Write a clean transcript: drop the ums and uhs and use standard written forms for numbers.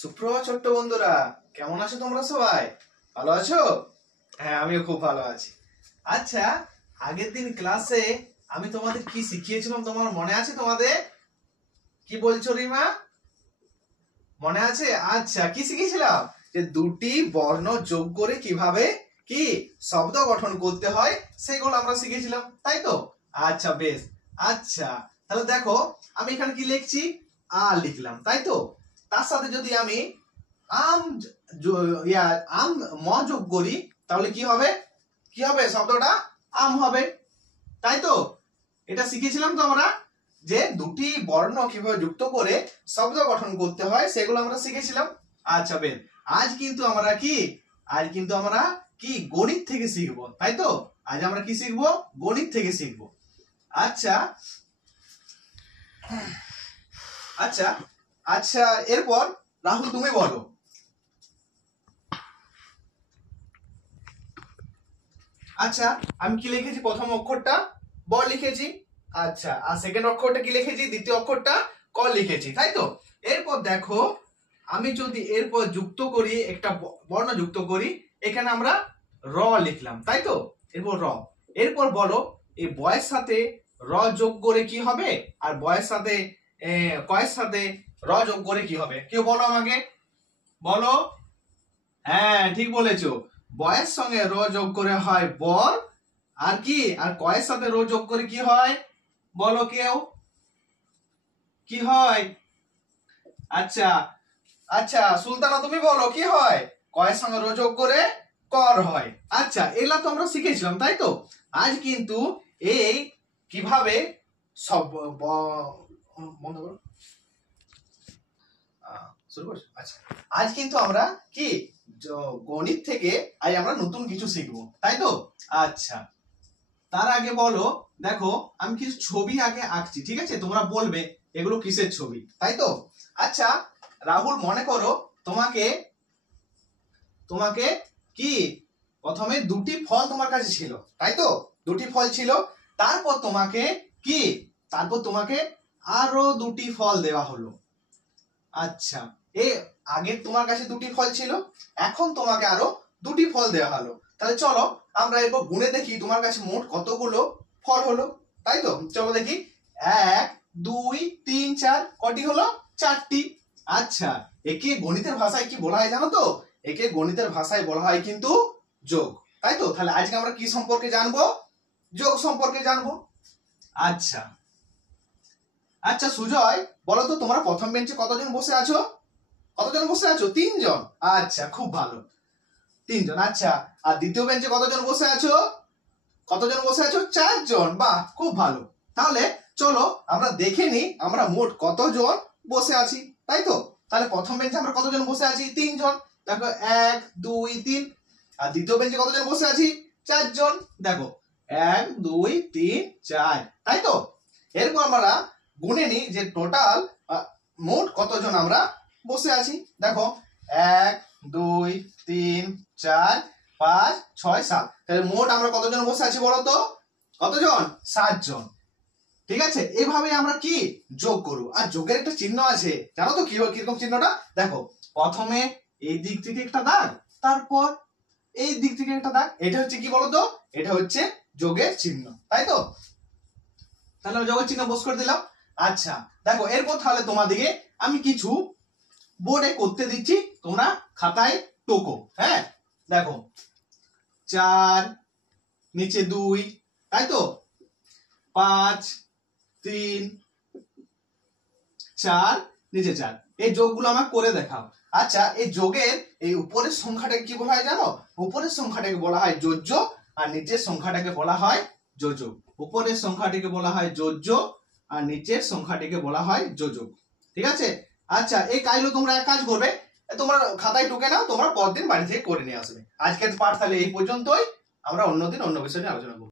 সুপ্রভাত ছোট্ট বন্ধুরা, কেমন আছো তোমরা? সবাই ভালো আছো? হ্যাঁ, আমিও খুব ভালো আছি। আচ্ছা, আগের দিন ক্লাসে আমি তোমাদের কি শিখিয়েছিলাম তোমার মনে আছে? তোমাদের কি বলছো রিমা? মনে আছে? আচ্ছা, কি শিখিয়েছিলাম? যে দুটি বর্ণ যোগ করে কিভাবে কি শব্দ গঠন করতে হয় সেগুলো আমরা শিখেছিলাম, তাই তো? আচ্ছা, বেশ। আচ্ছা, তাহলে দেখো আমি এখানে কি লিখছি? আ লিখলাম, তাই তো? তার সাথে যদি আমি আম আম ম যোগ করি তাহলে কি হবে? কি হবে? শব্দটা আম হবে, তাই তো? এটা শিখেছিলাম তো আমরা, যে দুটি বর্ণ কিভাবে যুক্ত করে শব্দ গঠন করতে হয় সেগুলো আমরা শিখেছিলাম। আচ্ছা, বেশ। আজ কিন্তু আমরা কি গণিত থেকে শিখবো, তাই তো? আজ আমরা কি শিখবো? গণিত থেকে শিখবো। আচ্ছা আচ্ছা আচ্ছা এরপর রাহুল তুমি বলো। আচ্ছা, আমি কি লিখেছি? প্রথম অক্ষরটা ব লিখেছি। আচ্ছা, আর সেকেন্ড অক্ষরটা কি লিখেছি? দ্বিতীয় অক্ষরটা ক লিখেছি, তাই তো? এরপর দেখো, আমি যদি এরপর যুক্ত করি, একটা বর্ণ যুক্ত করি, এখানে আমরা র লিখলাম, তাই তো? এরপর র। এরপর বলো, এই বয়ের সাথে র যোগ করে কি হবে, আর বয়ের সাথে কয়ের সাথে র যোগ করে কি হবে? কেউ বলো আমাকে, বলো। হ্যাঁ, ঠিক বলেছো। বয়ের সঙ্গে র যোগ করে হয় বর, আর কি, আর কয়ের সাথে র যোগ করে কি হয়? বলো কেউ, কি হয়? আচ্ছা আচ্ছা সুলতানা তুমি বলো, কি হয়? কয়ের সঙ্গে র যোগ করে কর হয়। আচ্ছা, এগুলা তো আমরা শিখেছিলাম, তাই তো? আজ কিন্তু এই কিভাবে সব বন্ধ করো। শুরু করছো? আচ্ছা, আজ কিন্তু আমরা কি গণিত থেকে আজ আমরা নতুন কিছু শিখবো, তাই তো? আচ্ছা, তার আগে বলো, দেখো আমি কিছু ছবি আগে আঁকছি, ঠিক আছে? তোমরা বলবে এগুলো কিসের ছবি, তাই তো? আচ্ছা রাহুল, মনে করো তোমাকে তোমাকে কি প্রথমে দুটি ফল তোমার কাছে ছিল, তাই তো? দুটি ফল ছিল। তারপর তোমাকে কি তারপর তোমাকে আরো দুটি ফল দেওয়া হলো। আচ্ছা, এই আগে তোমার কাছে দুটি ফল ছিল, এখন তোমাকে আরো দুটি ফল দেওয়া হলো। তাহলে চলো আমরা এরপর গুণে দেখি তোমার কাছে মোট কতগুলো ফল হলো, তাই তো? চলো দেখি। 1 2 3 4, কটি হলো? 4টি। আচ্ছা, একে গণিতের ভাষায় কি বলা হয় জানো তো? একে গণিতের ভাষায় বলা হয় কিন্তু যোগ, তাই তো? তাহলে আজকে আমরা কি সম্পর্কে জানবো? যোগ সম্পর্কে জানবো। আচ্ছা আচ্ছা সুজয়, বলো তো তোমরা প্রথম বেঞ্চে কতজন বসে আছো? কতজন বসে আছো? 3 জন। আচ্ছা, খুব ভালো, 3 জন। আচ্ছা, আর দ্বিতীয় বেঞ্চে কতজন বসে আছো? কতজন বসে আছো? 4 জন। বাহ, খুব ভালো। তাহলে চলো আমরা দেখে নিই আমরা মোট কতজন বসে আছি, তাই তো? তাহলে প্রথম বেঞ্চে আমরা কতজন বসে আছি? 3 জন। দেখো 1 2 3। আর দ্বিতীয় বেঞ্চে কতজন বসে আছি? 4 জন। দেখো 1 2 3 4, তাই তো? এরপর আমরা গুনে নিই যে টোটাল মোট কতজন আমরা বসে আছি। দেখো 1 2 3 4 5 6 7। তাহলে মোট আমরা কতজন বসে আছি বলো তো? কতজন? 7 জন। ঠিক আছে, এইভাবে আমরা কি যোগ করব। আর যোগের একটা চিহ্ন আছে, জানো তো কিরকম চিহ্নটা? দেখো, প্রথমে এই দিক থেকে একটা দাগ, তারপর এই দিক থেকে একটা দাগ। এটা হচ্ছে কি বলতো? এটা হচ্ছে যোগের চিহ্ন, তাই তো? তাহলে আমি যোগের চিহ্ন বস করে দিলাম। আচ্ছা দেখো, এরপর তাহলে তোমাদেরকে আমি কিছু বোর্ডে করতে দিচ্ছি, তোমরা খাতায় টোকো। হ্যাঁ, দেখো 4 নিচে 2, তাই তো? 5 3 4 নিচে 4। এই যোগগুলো আমাকে করে দেখাও। আচ্ছা, এই যোগের এই উপরের সংখ্যাটাকে কি বলা হয় জানো? উপরের সংখ্যাটাকে বলা হয় যোজ্য, আর নিচের সংখ্যাটাকে বলা হয় যোজক। উপরের সংখ্যাটিকে বলা হয় যোজ্য, আর নিচের সংখ্যাটিকে বলা হয় যোজক। ঠিক আছে? আচ্ছা, এই কাজগুলো তোমরা এক কাজ করবে, তোমরা খাতায় টুকে নাও, তোমরা পরদিন বাড়ি থেকে করে নিয়ে আসবে। আজকের পাঠ তাহলে এই পর্যন্তই। আমরা অন্যদিন অন্য বিষয় নিয়ে আলোচনা করব।